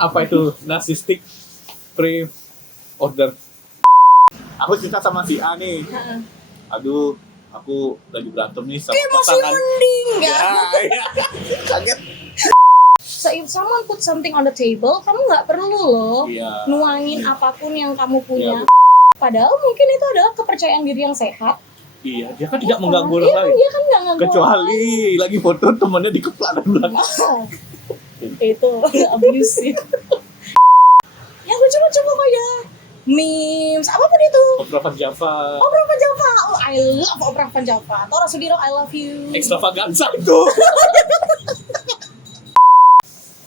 Apa itu narcissistic pre-order? Aku cerita sama si A nih. Aduh, aku lagi berantem nih sama Masih pasangan. mending ya. Ya. Kaget. So if someone put something on the table, kamu nggak perlu loh Iya. nuangin apapun yang kamu punya. Iya, Padahal mungkin itu adalah kepercayaan diri yang sehat. Iya, dia kan tidak Iya, mengganggu iya, orang lain. Dia kan nggak ganggu. Kecuali lagi foto temannya dikeplak dan belakang. Itu abusive. Yang lucu-lucu pokoknya. Memes, apapun itu. Opera Van Java. Opera Van Java. Oh, I love Opera Van Java. Tora Sudiro, I love you. Extravaganza itu.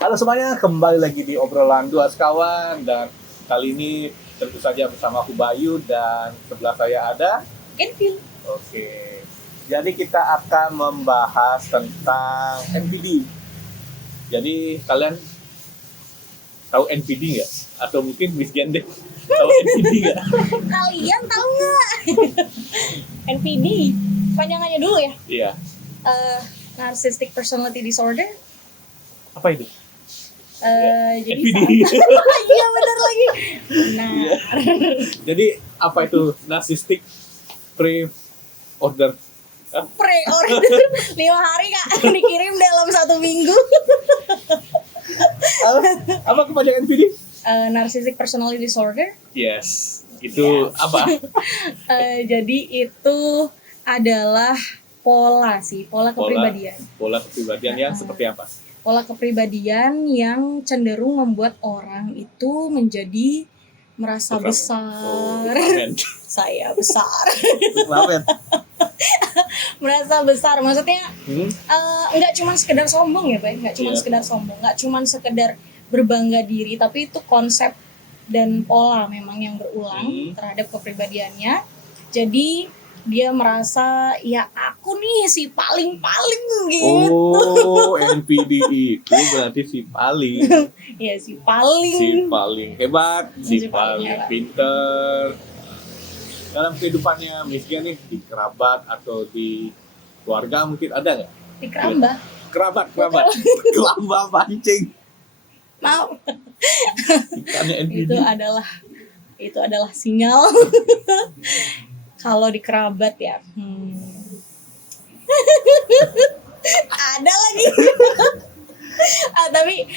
Halo semuanya, kembali lagi di obrolan dua sekawan, dan kali ini tentu saja bersama aku Bayu dan sebelah saya ada. Kenvil. Oke, jadi kita akan membahas tentang NPD. Jadi kalian tahu NPD nggak? Atau mungkin Miss Gende tahu NPD nggak? Kalian tahu nggak? NPD. Panjangannya dulu ya. Iya. Narcissistic Personality Disorder. Apa itu? Jadi NPD. Iya benar lagi. Nah, Iya. Jadi apa itu narcissistic pre-order? pre-order 5 hari Kak, dikirim dalam 1 minggu. Apa kepanjangan NPD? Narcissistic Personality Disorder. Yes. Itu apa? Jadi itu adalah pola kepribadian. Pola kepribadian yang seperti apa? Pola kepribadian yang cenderung membuat orang itu menjadi merasa besar. Amen. Saya besar. Amen. Merasa besar. Maksudnya Hmm? nggak cuma sekedar sombong ya, Pak. Nggak cuma Iya. sekedar sombong, nggak cuma sekedar berbangga diri, tapi itu konsep dan pola memang yang berulang terhadap kepribadiannya. Jadi dia merasa ya aku nih si paling gitu. Oh, NPD itu berarti si paling. Ya si Si paling. paling hebat, si Si paling paling hebat. pinter. Dalam kehidupannya Miss Gian nih, di kerabat atau di keluarga mungkin ada nggak? Di keramba. Kerabat. Kelamba pancing. Maaf. Ikannya NPD. Itu adalah sinyal. Kalau di kerabat ya. Ada lagi.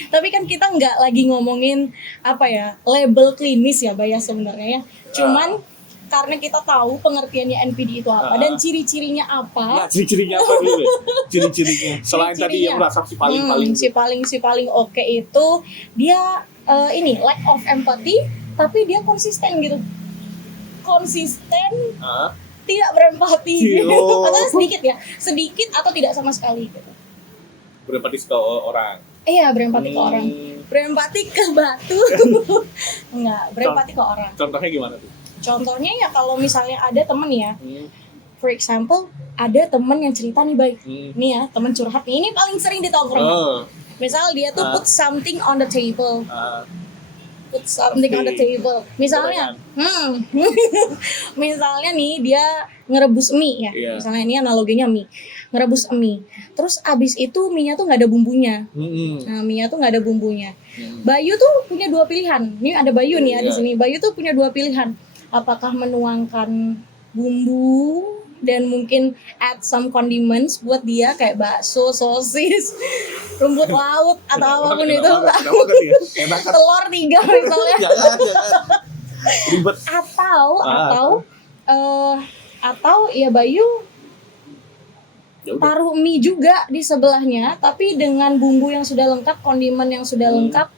Tapi kan kita nggak lagi ngomongin apa ya, label klinis ya Bay, sebenarnya ya. Cuman karena kita tahu pengertiannya NPD itu apa dan ciri-cirinya apa. Nah, ciri-cirinya apa dulu? Ciri-cirinya. Selain tadi yang merasa si paling. Si paling oke itu dia ini lack of empathy, tapi dia konsisten gitu. Konsisten, tidak berempati gitu. Atau sedikit atau tidak sama sekali gitu. Berempati ke orang. Iya, berempati ke orang. Berempati ke batu. Enggak, berempati ke orang. Contohnya gimana tuh? Contohnya ya kalau misalnya ada temen ya, for example, ada temen yang cerita nih Bay, nih ya temen curhat nih, ini paling sering di tongkrongan. Misal dia tuh put something on the table, misalnya, misalnya nih dia ngerebus mie ya, misalnya ini analoginya mie, ngerebus mie, terus abis itu mie-nya tuh nggak ada bumbunya, nah mie-nya tuh nggak ada bumbunya. Bayu tuh punya 2 pilihan, ini ada Bayu nih ya di sini, Bayu tuh punya 2 pilihan, apakah menuangkan bumbu dan mungkin add some condiments buat dia kayak bakso, sosis, rumput laut atau apapun itu, telur 3 misalnya, Ribet. atau ya Bayu taruh mie juga di sebelahnya tapi dengan bumbu yang sudah lengkap, kondimen yang sudah lengkap,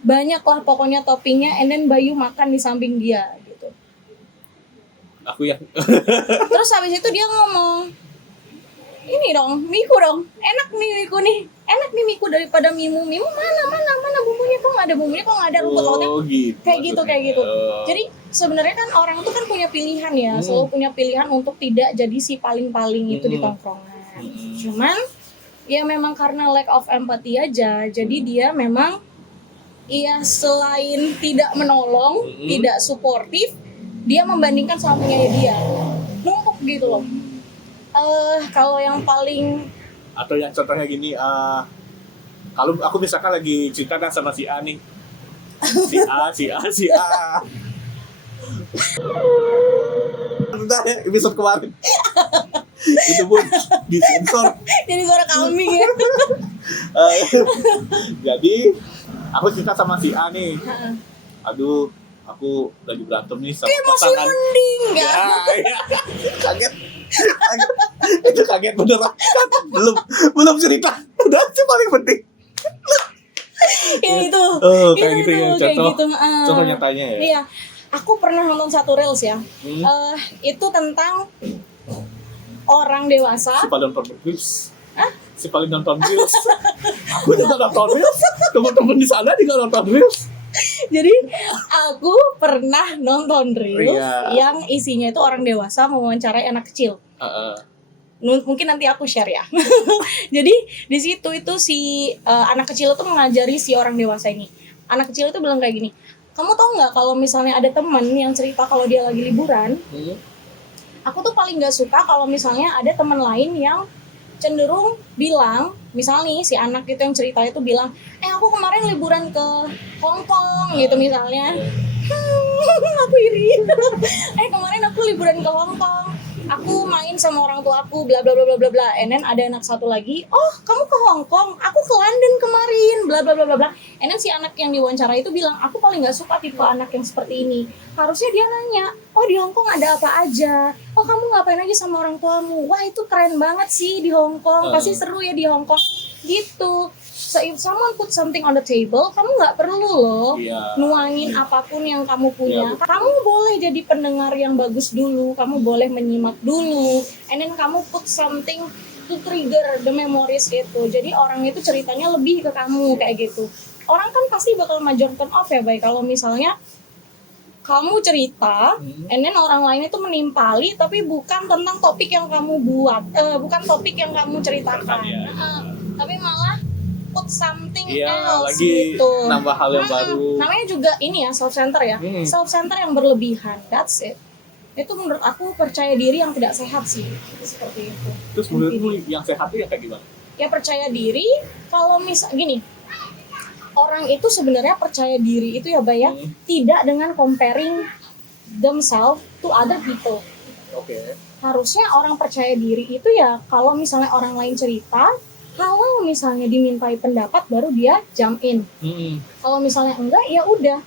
banyaklah pokoknya toppingnya, and then Bayu makan di samping dia gitu. Aku ya. Terus habis itu dia ngomong, ini dong, miku dong, enak nih miku daripada mimu mana bumbunya, kok nggak ada bumbunya, kok nggak ada rumput lautnya, Gitu, kayak gitu. Jadi sebenarnya kan orang tuh kan punya pilihan ya, selalu punya pilihan untuk tidak jadi si paling itu di tongkrongan. Cuman ya memang karena lack of empathy aja, jadi dia memang ya selain tidak menolong, tidak suportif, dia membandingkan sama punya dia, numpuk gitu loh. Kalau yang paling atau yang contohnya gini, kalau aku misalkan lagi cerita sama si A nih, si A. Bentar ya, episode kemarin. Itu pun disensor. Jadi suara kambing ya. Jadi aku cerita sama si A nih. Aduh, aku lagi berantem nih sama Masih pasangan. mending Ya, nggak? ya. Kaget. Itu kaget beneran. Belum cerita. Udah sih paling penting. Ya itu. Kayak gitu ya. Kayak Contoh, gitu. contoh nyatanya ya. Iya. Aku pernah nonton satu reels ya. Itu tentang orang dewasa. Si paling nonton Reels. Si paling nonton Reels. Aku juga nonton Reels. Teman-teman di sana juga nonton Reels. Jadi aku pernah nonton reels Iya. yang isinya itu orang dewasa mewawancarai anak kecil. Mungkin nanti aku share ya. Jadi di situ itu si anak kecil itu mengajari si orang dewasa ini. Anak kecil itu bilang kayak gini, kamu tahu nggak kalau misalnya ada teman yang cerita kalau dia lagi liburan, aku tuh paling nggak suka kalau misalnya ada teman lain yang cenderung bilang, misalnya nih si anak itu yang cerita itu bilang, aku kemarin liburan ke Hong Kong gitu misalnya. Aku iri. Kemarin aku liburan ke Hong Kong. Aku main sama orang tua aku, bla bla bla bla bla bla. And then ada anak satu lagi, oh kamu ke Hong Kong, aku ke London kemarin, bla bla bla bla bla. And then si anak yang diwawancara itu bilang, aku paling nggak suka tipe anak yang seperti ini. Harusnya dia nanya, oh di Hong Kong ada apa aja? Oh kamu ngapain aja sama orang tuamu? Wah itu keren banget sih di Hong Kong, pasti seru ya di Hong Kong. Gitu. So if someone put something on the table, kamu nggak perlu loh nuangin apapun yang kamu punya. Kamu boleh jadi pendengar yang bagus dulu, kamu boleh menyimak dulu, and then kamu put something to trigger the memories itu. Jadi orang itu ceritanya lebih ke kamu kayak gitu. Orang kan pasti bakal major turn off ya, baik kalau misalnya kamu cerita, and then orang lain itu menimpali, tapi bukan tentang topik yang kamu buat, bukan topik yang kamu ceritakan, tapi malah put something else lagi gitu. Nambah hal yang baru. Namanya juga ini ya self center ya. Self center yang berlebihan. That's it. Itu menurut aku percaya diri yang tidak sehat sih. Seperti itu. Terus menurutmu yang sehat itu yang kayak gimana? Ya percaya diri kalau gini. Orang itu sebenarnya percaya diri itu ya Bay ya, tidak dengan comparing themselves to other people. Oke. Harusnya orang percaya diri itu ya kalau misalnya orang lain cerita, kalau misalnya dimintai pendapat baru dia jump in. Kalau misalnya enggak ya udah.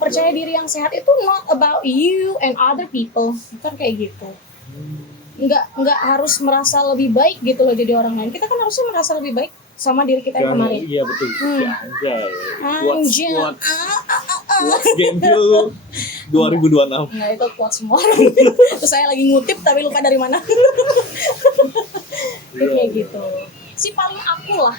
Percaya diri yang sehat itu not about you and other people. Bukan kayak gitu. Enggak harus merasa lebih baik gitu loh jadi orang lain. Kita kan harusnya merasa lebih baik sama diri kita yang kemarin. Iya betul. Ya, Anjay. What's Gentil 2026. Enggak itu kuat semua orang. Terus saya lagi ngutip tapi lupa dari mana. Kayak gitu. Si paling aku lah.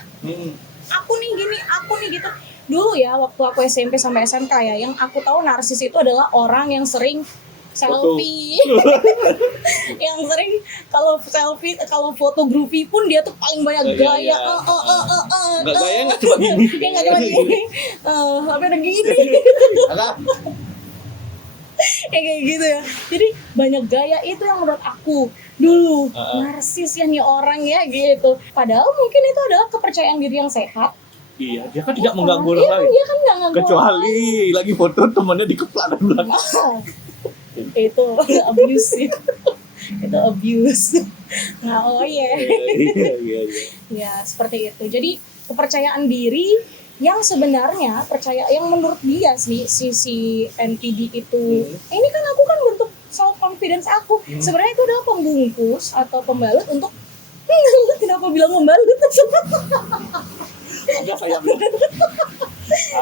Aku nih gini, aku nih gitu. Dulu ya waktu aku SMP sampai SMK ya, yang aku tahu narsis itu adalah orang yang sering selfie. Yang sering kalau selfie, kalau fotografi pun dia tuh paling banyak gaya. Enggak gaya enggak cuma gini. Dia enggak cuma gini. Sampai ada gini. Kayak gitu ya. Jadi banyak gaya itu yang menurut aku dulu narsis ya nih orang ya gitu. Padahal mungkin itu adalah kepercayaan diri yang sehat. Iya, dia kan tidak mengganggu orang lain. Dia kan nggak ganggu kecuali lagi foto temannya dikeplak dan belakang. Itu abuse itu. Itu abuse. Nah, oh iya. Iya. Ya, seperti itu. Jadi kepercayaan diri yang sebenarnya yang menurut dia si NPD itu ini kan aku kan bentuk self confidence aku. Sebenarnya itu adalah pembungkus atau pembalut untuk kenapa bilang membalut? Ada sayapnya.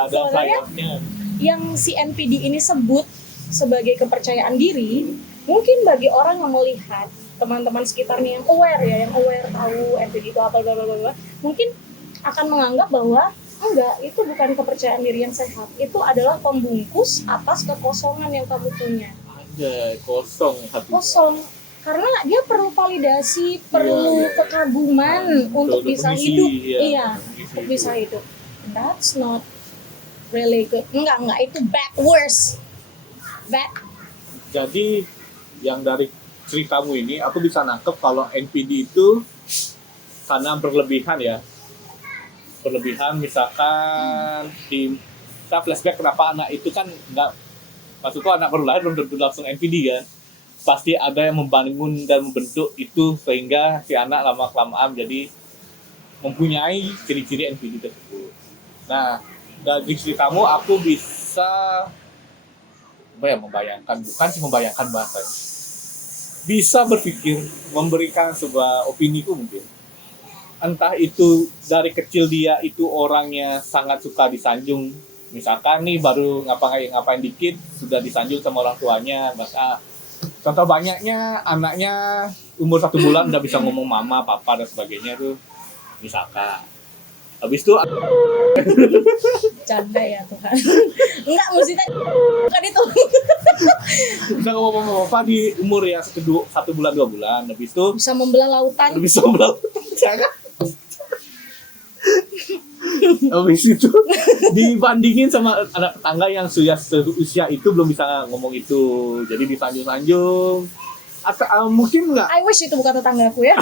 Ada sayapnya. Yang si NPD ini sebut sebagai kepercayaan diri, mungkin bagi orang yang melihat teman-teman sekitarnya yang aware tahu NPD itu apa bla bla bla, mungkin akan menganggap bahwa enggak, itu bukan kepercayaan diri yang sehat. Itu adalah pembungkus atas kekosongan yang kamu punya. Ada kosong hati. Kosong. Karena dia perlu validasi, perlu kekaguman untuk bisa hidup. Iya, untuk bisa hidup. That's not really good. Enggak, itu bad, worse. Bad. Jadi yang dari ceritamu ini aku bisa nangkep kalau NPD itu karena berlebihan ya. Berlebihan misalkan di kita flashback kenapa anak itu kan nggak, maksudku anak baru lahir belum tentu langsung NPD kan, pasti ada yang membangun dan membentuk itu sehingga si anak lama-kelamaan jadi mempunyai ciri-ciri NPD tersebut. Nah, dari ceritamu aku bisa membayangkan, bukan sih membayangkan bahasanya, bisa berpikir, memberikan sebuah opini ku mungkin. Entah itu dari kecil dia itu orangnya sangat suka disanjung, misalkan nih baru ngapain dikit sudah disanjung sama orang tuanya. Maka contoh banyaknya anaknya umur 1 bulan udah bisa ngomong mama, papa dan sebagainya tuh misalkan. Habis itu Canda ya Tuhan. Enggak, maksudnya bukan itu. bisa ngomong apa di umur ya 1 bulan 2 bulan, habis itu Bisa membelah lautan. bisa bilang jangan. Habis itu dibandingin sama anak tetangga yang sudah seusia itu belum bisa ngomong itu, jadi disanjung-sanjung. Atau mungkin nggak, I wish itu bukan tetanggaku ya.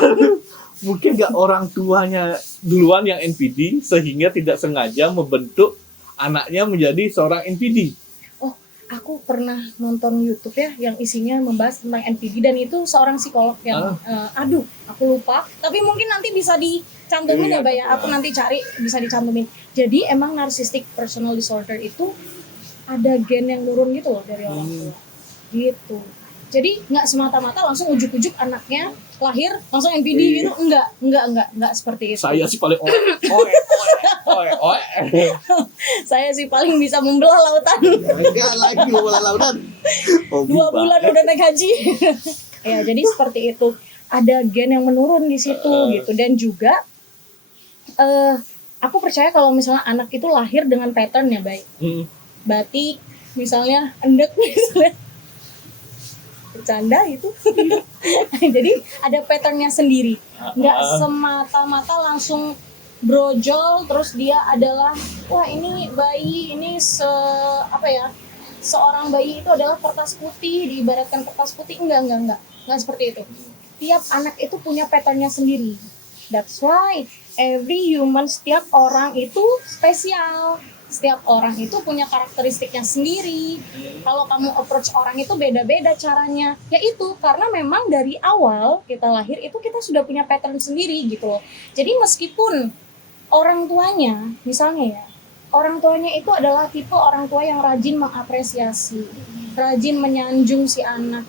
mungkin nggak orang tuanya duluan yang NPD sehingga tidak sengaja membentuk anaknya menjadi seorang NPD. Oh, aku pernah nonton YouTube ya yang isinya membahas tentang NPD dan itu seorang psikolog yang aduh, aku lupa. Tapi mungkin nanti bisa dicantumin ya, Bay. Aku nanti cari bisa dicantumin. Jadi emang narcissistic personal disorder itu ada gen yang nurun gitu loh dari orang tua. Gitu. Jadi nggak semata-mata langsung ujuk-ujuk anaknya lahir langsung NPD gitu, enggak seperti itu. Saya sih paling oe. Saya sih paling bisa membelah lautan. Enggak lagi membelah lautan. 2 bulan udah naik haji. Ya, jadi seperti itu. Ada gen yang menurun di situ gitu. Dan juga aku percaya kalau misalnya anak itu lahir dengan pattern ya, baik. Batik misalnya, endek misalnya. Bercanda itu. Jadi ada patternnya sendiri, nggak semata-mata langsung brojol terus dia adalah wah ini bayi ini seorang bayi itu adalah kertas putih, diibaratkan kertas putih. Enggak seperti itu. Tiap anak itu punya patternnya sendiri. That's why every human, setiap orang itu spesial. Setiap orang itu punya karakteristiknya sendiri. Kalau kamu approach orang itu beda-beda caranya. Ya itu karena memang dari awal kita lahir itu kita sudah punya pattern sendiri gitu loh. Jadi meskipun orang tuanya, misalnya ya, orang tuanya itu adalah tipe orang tua yang rajin mengapresiasi, rajin menyanjung si anak.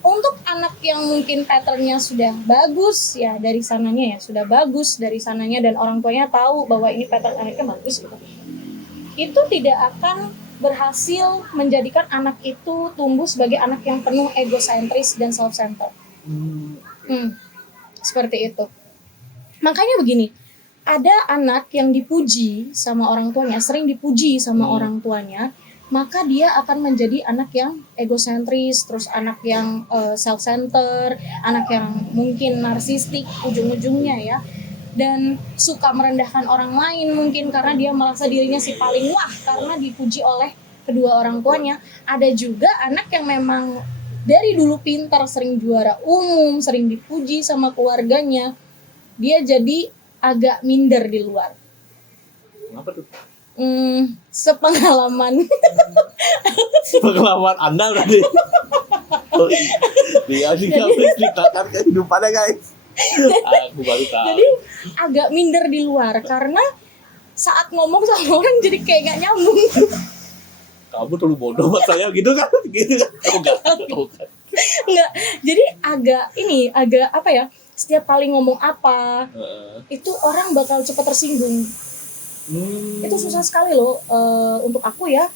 Untuk anak yang mungkin patternnya sudah bagus ya dari sananya dan orang tuanya tahu bahwa ini pattern anaknya bagus gitu, itu tidak akan berhasil menjadikan anak itu tumbuh sebagai anak yang penuh egosentris dan self-centered. Seperti itu. Makanya begini, ada anak yang dipuji sama orang tuanya, sering dipuji sama orang tuanya, maka dia akan menjadi anak yang egosentris, terus anak yang self-centered, anak yang mungkin narsistik ujung-ujungnya ya, dan suka merendahkan orang lain mungkin karena dia merasa dirinya si paling wah karena dipuji oleh kedua orang tuanya. Ada juga anak yang memang dari dulu pintar, sering juara umum, sering dipuji sama keluarganya, dia jadi agak minder di luar. Kenapa tuh? Sepengalaman Anda tadi. Dia sih kamu ceritakan kehidupannya guys. Aku baru tahu. Jadi agak minder di luar karena saat ngomong sama orang jadi kayak gak nyambung. Kamu terlalu bodoh buat saya gitu kan? Enggak. Enggak. Jadi agak apa ya? Setiap kali ngomong apa, itu orang bakal cepat tersinggung. Itu susah sekali loh untuk aku ya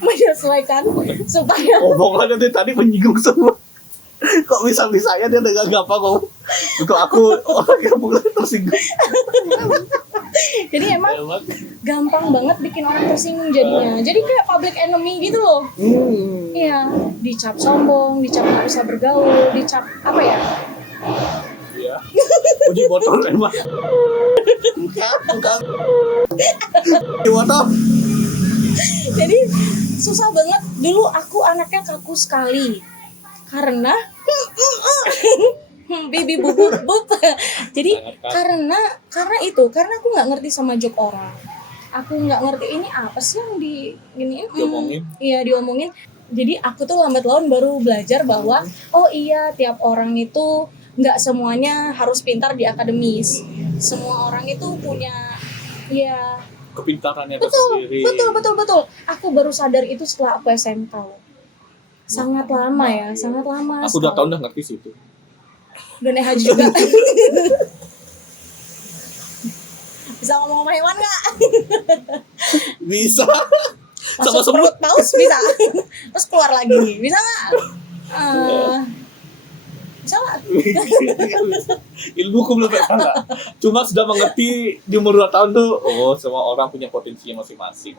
menyesuaikan supaya omongannya tadi menyinggung semua. Kok bisa-bisanya dia dengan gampang ngomong untuk aku orang yang mulai tersinggung. Jadi emang gampang banget bikin orang tersinggung jadinya. Jadi kayak public enemy gitu loh. Iya, dicap sombong, dicap nggak bisa bergaul, dicap apa ya? Iya. Uji botol emang. Bukan. Gimana? Jadi susah banget. Dulu aku anaknya kaku sekali karena bibi bubuk. Jadi karena aku nggak ngerti sama joke orang. aku nggak ngerti ini apa sih yang Diomongin. Iya, diomongin. Jadi aku tuh lambat laun baru belajar bahwa oh iya, tiap orang itu nggak semuanya harus pintar di akademis. Semua orang itu punya ya Kepintarannya betul, tersendiri. betul. Aku baru sadar itu setelah aku SMK loh. Sangat lama ya, sangat lama. Aku udah tahun udah ngerti sih itu. Dan haji juga. Bisa ngomong sama hewan nggak? Bisa. Masuk Sama perut paus bisa. Terus keluar lagi, bisa nggak? Bisa nggak? Ilmuku belum sampai. Cuma sudah mengerti di umur 2 tahun tuh, oh semua orang punya potensinya masing-masing.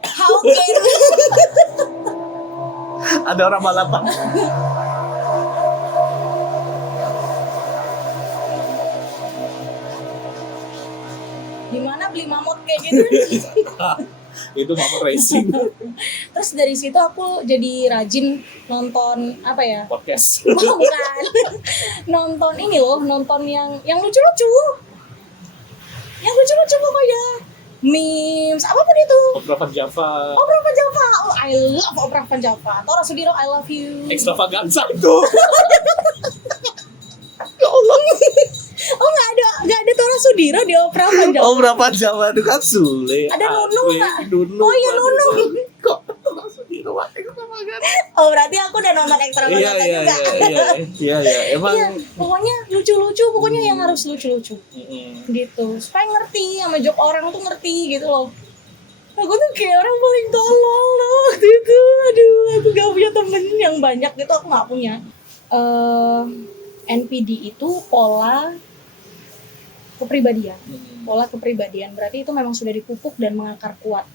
How can? Ada orang balapan. Gimana beli mamut kayak gitu? Itu mama racing Terus dari situ aku jadi rajin nonton apa ya? podcast. Bukan. Nonton ini loh, nonton yang lucu-lucu. Yang lucu-lucu pokoknya. Memes, apapun itu. Opera Van Java. Opera Van Java. Oh, I love Opera Van Java. Tora Sudiro, I love you. Extravaganza itu. Ya Allah. Oh, nggak ada Tora Sudiro di Opera Van Java. Opera Van Java itu kan Sule. Ada Nunung nggak? Nunung. Oh iya, Nunung. Kok langsung di rumah Extravaganza? Oh, berarti aku udah nonton Extra Van Java juga. Iya. Emang. Iya, pokoknya lucu-lucu, pokoknya yang harus lucu-lucu. Mm-mm. Gitu, supaya ngerti sama job orang tuh ngerti gitu loh. Aku tuh kayak orang paling tolol loh waktu itu. Aduh, aku gak punya temen yang banyak gitu, aku gak punya. NPD itu pola kepribadian. Pola kepribadian berarti itu memang sudah dipupuk dan mengakar kuat.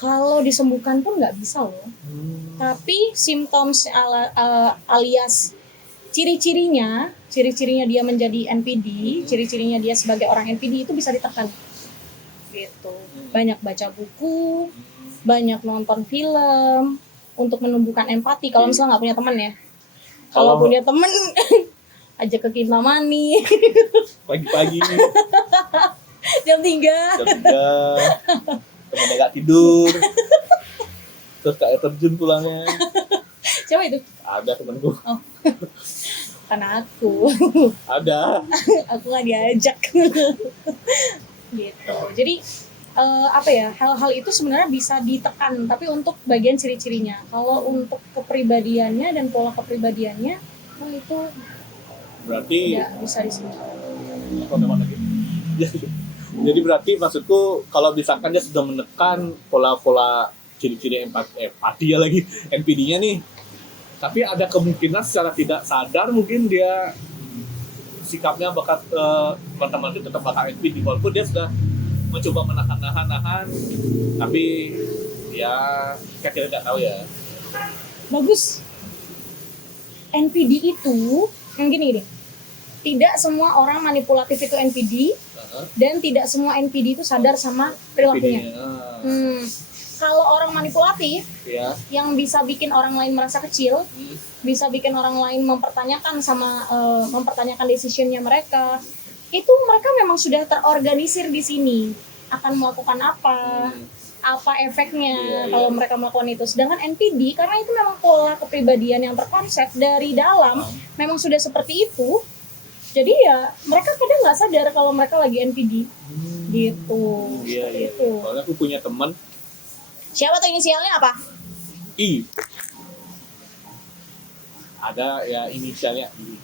Kalau disembuhkan pun nggak bisa loh. Tapi symptoms alias ciri-cirinya dia menjadi NPD, ciri-cirinya dia sebagai orang NPD itu bisa ditekan. Gitu. Banyak baca buku, banyak nonton film untuk menumbuhkan empati. Kalau misalnya nggak punya teman ya. Kalau punya temen ajak ke Kintamani Pagi-pagi jam 3. jam 3 temennya gak tidur, terus ke air terjun pulangnya. Siapa itu? Ada temenku. Karena aku Ada. nggak diajak. Gitu. Jadi apa ya, hal-hal itu sebenarnya bisa ditekan, tapi untuk bagian ciri-cirinya. Kalau untuk kepribadiannya dan pola kepribadiannya, itu Berarti tidak bisa disembuhkan. jadi berarti maksudku kalau misalkan dia sudah menekan pola-pola ciri-ciri empati ya lagi NPD-nya nih, tapi ada kemungkinan secara tidak sadar mungkin dia sikapnya bakal teman-teman itu tetap bakal NPD walaupun dia sudah mencoba menahan, tapi ya kita tidak tahu ya. Bagus. NPD itu yang gini. Tidak semua orang manipulatif itu NPD, dan tidak semua NPD itu sadar sama perilakunya. Kalau orang manipulatif, yang bisa bikin orang lain merasa kecil, bisa bikin orang lain mempertanyakan decision-nya mereka, itu mereka memang sudah terorganisir di sini akan melakukan apa efeknya kalau mereka melakukan itu. Sedangkan NPD karena itu memang pola kepribadian yang terkonsep dari dalam memang sudah seperti itu. Jadi ya mereka kadang nggak sadar kalau mereka lagi NPD gitu. Iya. Itu. Soalnya aku punya teman. Siapa tuh inisialnya apa? I. Ada ya inisialnya I.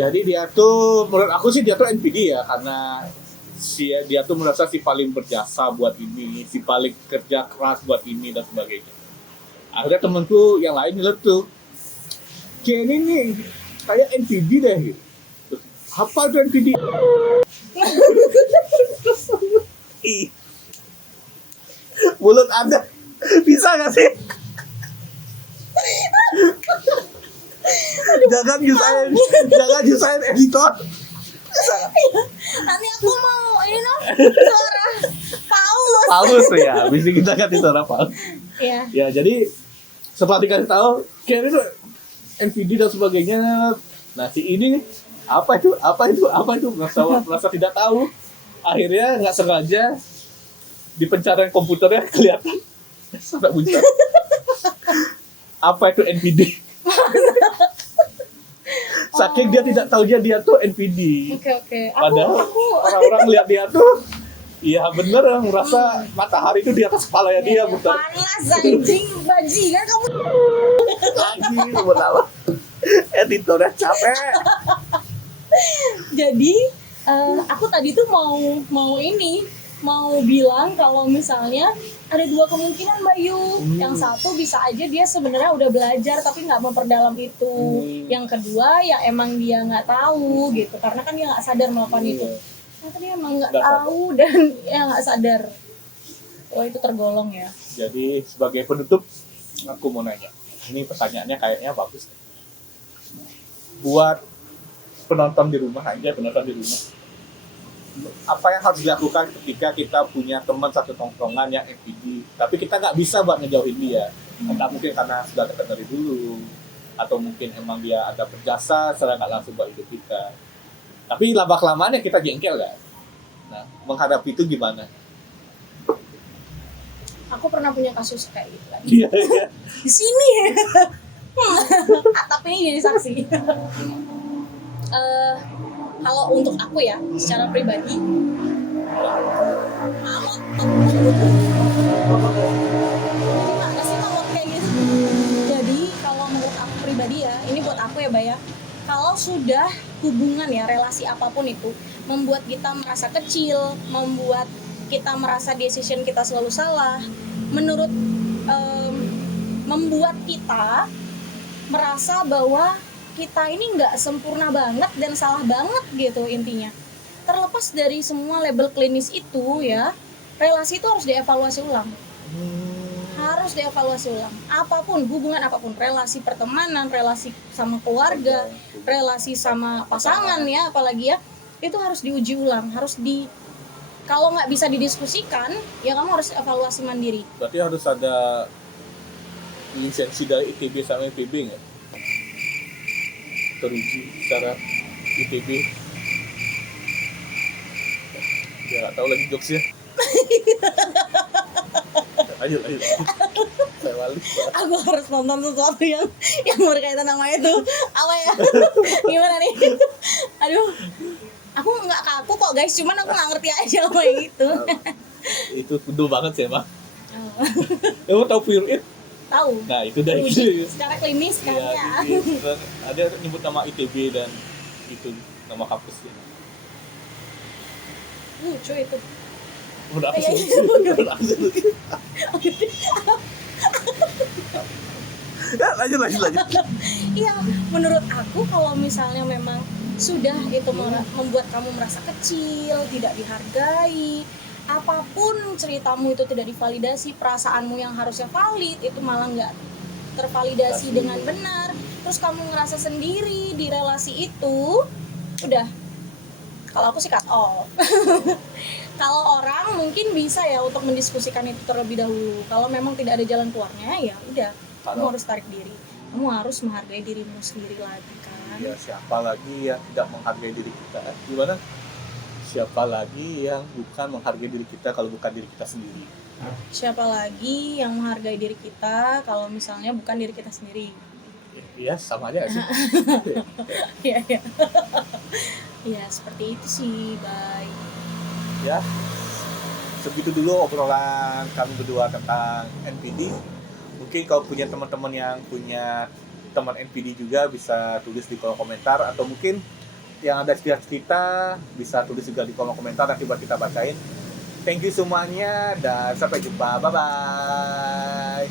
Jadi dia tuh, menurut aku sih dia tuh NPD ya, karena dia tuh merasa si paling berjasa buat ini, si paling kerja keras buat ini dan sebagainya. Akhirnya temanku yang lain bilang tuh, kayak ini nih, kayak NPD deh gitu. Terus, apa itu NPD? Mulut Anda bisa gak sih? Jangan nyusahin editor. Nanti aku mau ini suara Paulus ya, bisa kita ganti suara Paulus. Iya. Ya jadi seperti dikasih tahu, kayak itu NPD dan sebagainya. Nah si ini apa itu merasa tidak tahu. Akhirnya nggak sengaja di pencarian komputernya kelihatan sampai muncul. Apa itu NPD? Saking dia tidak tahu dia tuh NPD. Oke. Padahal Aku orang-orang lihat dia tuh, iya bener, merasa matahari itu di atas kepalanya dia, bukan? panas anjing bajingan kamu. Lagi benar. Editornya capek. Jadi aku tadi tuh mau bilang kalau misalnya ada dua kemungkinan Bayu. Yang satu bisa aja dia sebenarnya udah belajar tapi nggak memperdalam itu. Yang kedua ya emang dia nggak tahu gitu karena kan dia nggak sadar melakukan itu. Ternyata dia emang nggak tahu dan ya nggak sadar. Oh itu tergolong ya. Jadi sebagai penutup, aku mau nanya. Ini pertanyaannya kayaknya bagus. Buat penonton di rumah, apa yang harus dilakukan ketika kita punya teman satu tongkrongan yang NPD, tapi kita nggak bisa buat ngejauhin dia? Entah mungkin karena sudah dekat dari dulu, atau mungkin emang dia ada berjasa secara nggak langsung buat hidup kita. Tapi lama-kelamaan ya kita jengkel kan? Nah, menghadapi itu gimana? Aku pernah punya kasus kayak gitu kan. Iya. Di sini. Tapi ini jadi saksi. Kalau untuk aku ya, secara pribadi, gimana sih mamut kayak gitu? Jadi kalau menurut aku pribadi ya, ini buat aku ya Bay ya. Kalau sudah hubungan ya, relasi apapun itu membuat kita merasa kecil, membuat kita merasa decision kita selalu salah, membuat kita merasa bahwa kita ini nggak sempurna banget dan salah banget gitu intinya. Terlepas dari semua label klinis itu ya, relasi itu harus dievaluasi ulang. Harus dievaluasi ulang. Apapun, hubungan apapun, relasi pertemanan, relasi sama keluarga, relasi sama pasangan ya, apalagi ya, itu harus diuji ulang, kalau nggak bisa didiskusikan, ya kamu harus evaluasi mandiri. Berarti harus ada lisensi dari ITB sama IPB nggak? Teruji secara ITB. Ya nggak tahu lagi jokesnya. Ayo. Saya balik. Aku harus nonton sesuatu yang berkaitan sama itu. Apa ya? Gimana nih? Aduh. Aku nggak kaku kok guys, cuman aku nggak ngerti aja apa yang itu. Itu kudu banget sih emang. Kamu tahu Pure It? Tahu. Nah itu dari Uji secara klinis kan ya. Ada nyebut nama ITB dan itu nama kampusnya. Lucu itu. Udah apa sih? Lanjut. Iya, menurut aku kalau misalnya memang sudah itu membuat kamu merasa kecil, tidak dihargai, apapun ceritamu itu tidak divalidasi, perasaanmu yang harusnya valid itu malah nggak tervalidasi dengan benar, terus kamu ngerasa sendiri di relasi itu, udah. Kalau aku sih cut off. Kalau orang mungkin bisa ya untuk mendiskusikan itu terlebih dahulu. Kalau memang tidak ada jalan keluarnya, ya udah. Kamu harus tarik diri. Kamu harus menghargai dirimu sendiri lagi kan. Ya siapa lagi yang tidak menghargai diri kita? Gimana? Siapa lagi yang bukan menghargai diri kita kalau bukan diri kita sendiri? Siapa lagi yang menghargai diri kita kalau misalnya bukan diri kita sendiri? Iya, sama aja sih. Iya. Ya seperti itu sih, bye. Ya, segitu dulu obrolan kami berdua tentang NPD. Mungkin kalau punya teman-teman yang punya teman NPD juga bisa tulis di kolom komentar, atau mungkin yang ada cerita bisa tulis juga di kolom komentar, nanti buat kita bacain. Thank you semuanya dan sampai jumpa, bye bye.